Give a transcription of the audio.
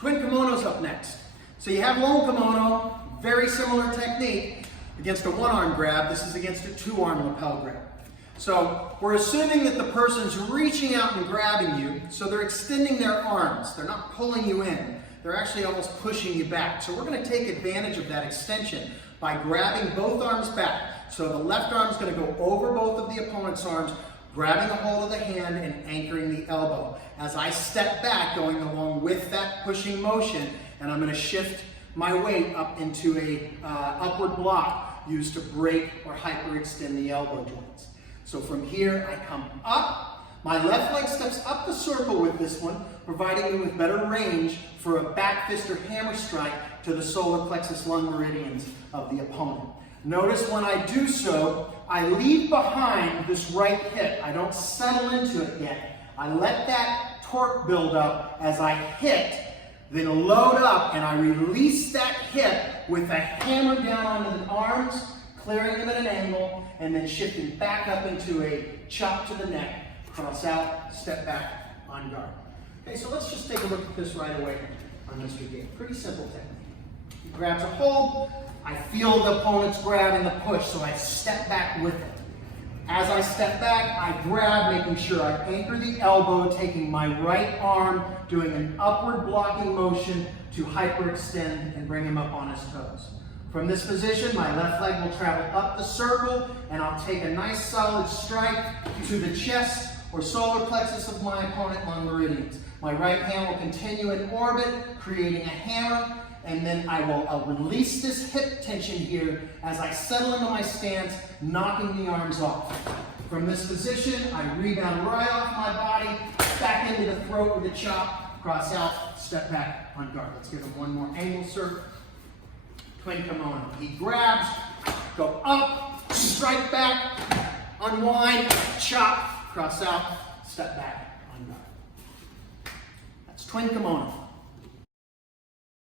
Twin kimono's up next. So you have lone kimono, very similar technique against a one-arm grab. This is against a two-arm lapel grab. So we're assuming that the person's reaching out and grabbing you, so they're extending their arms. They're not pulling you in. They're actually almost pushing you back. So we're going to take advantage of that extension by grabbing both arms back. So the left arm is going to go over both of the opponent's arms, grabbing a hold of the hand and anchoring the elbow. As I step back, going along with that pushing motion, and I'm going to shift my weight up into a upward block used to break or hyperextend the elbow joints. So from here, I come up. My left leg steps up the circle with this one, providing me with better range for a back fist or hammer strike to the solar plexus lung meridians of the opponent. Notice when I do so, I leave behind this right hip. I don't settle into it yet. I let that torque build up as I hit, then load up, and I release that hip with a hammer down onto the arms, clearing them at an angle, and then shifting back up into a chop to the neck, cross out, step back, on guard. Okay, so let's just take a look at this right away on this game. Pretty simple technique. He grabs a hold, I feel the opponent's grab and the push, so I step back with it. As I step back, I grab, making sure I anchor the elbow, taking my right arm, doing an upward blocking motion to hyperextend and bring him up on his toes. From this position, my left leg will travel up the circle, and I'll take a nice solid strike to the chest or solar plexus of my opponent on meridians. My right hand will continue in orbit, creating a hammer, and then I'll release this hip tension here as I settle into my stance, knocking the arms off. From this position, I rebound right off my body, back into the throat with a chop, cross out, step back, on guard. Let's give him one more angle serve. Twin kimono. He grabs, go up, strike back, unwind, chop, cross out, step back, on guard. That's twin kimono.